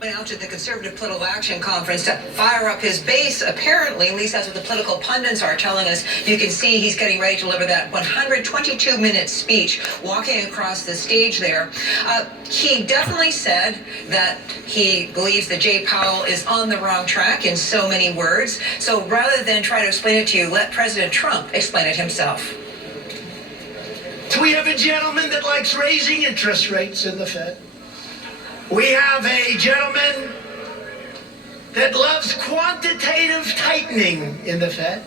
Went out to the Conservative Political Action Conference to fire up his base, apparently. At least that's what the political pundits are telling us. You can see he's getting ready to deliver that 122-minute speech, walking across the stage there. He definitely said that he believes that Jay Powell is on the wrong track in so many words. So rather than try to explain it to you, let President Trump explain it himself. We have a gentleman that likes raising interest rates in the Fed. We have a gentleman that loves quantitative tightening in the Fed.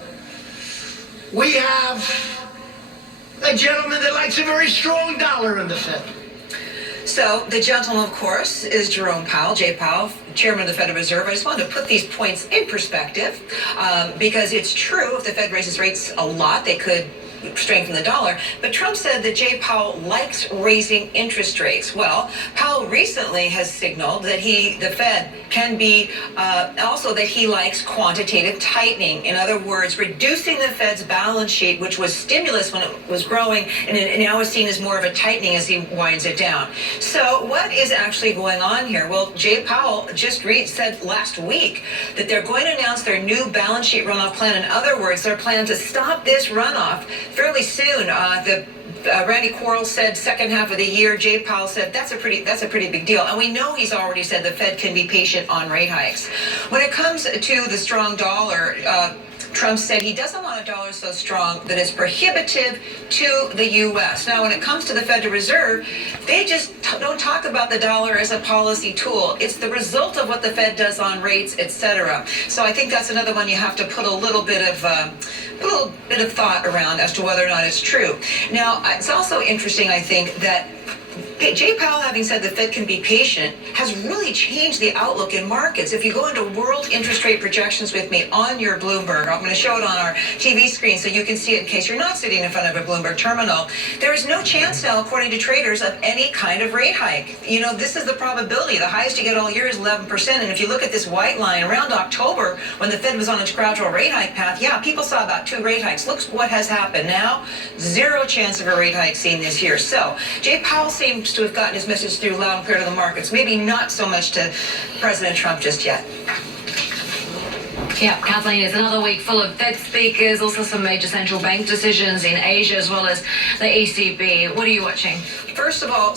We have a gentleman that likes a very strong dollar in the Fed. So the gentleman, of course, is Jerome Powell, Jay Powell, chairman of the Federal Reserve. I just wanted to put these points in perspective because it's true if the Fed raises rates a lot, they could strengthen the dollar. But Trump said that Jay Powell likes raising interest rates. Well, Powell recently has signaled that the Fed can be also that he likes quantitative tightening. In other words, reducing the Fed's balance sheet, which was stimulus when it was growing, and now is seen as more of a tightening as he winds it down. So what is actually going on here? Well, Jay Powell just said last week that they're going to announce their new balance sheet runoff plan. In other words, their plan to stop this runoff fairly soon. Randy Quarles said second half of the year. Jay Powell said that's a pretty big deal. And we know he's already said the Fed can be patient on rate hikes. When it comes to the strong dollar, Trump said he doesn't want a dollar so strong that it's prohibitive to the U.S. Now, when it comes to the Federal Reserve, they just don't talk about the dollar as a policy tool. It's the result of what the Fed does on rates, etc. So I think that's another one you have to put a little bit of thought around as to whether or not it's true. Now, it's also interesting, I think, that Jay Powell, having said the Fed can be patient, has really changed the outlook in markets. If you go into world interest rate projections with me on your Bloomberg, I'm going to show it on our TV screen so you can see it in case you're not sitting in front of a Bloomberg terminal. There is no chance now, according to traders, of any kind of rate hike. You know, this is the probability. The highest you get all year is 11%. And if you look at this white line around October, when the Fed was on its gradual rate hike path, yeah, people saw about 2 rate hikes. Look what has happened now. 0 chance of a rate hike seen this year. So Jay Powell seems to have gotten his message through loud and clear to the markets. Maybe not so much to President Trump just yet. Yeah, Kathleen, it's another week full of Fed speakers, also some major central bank decisions in Asia as well as the ECB. What are you watching? First of all,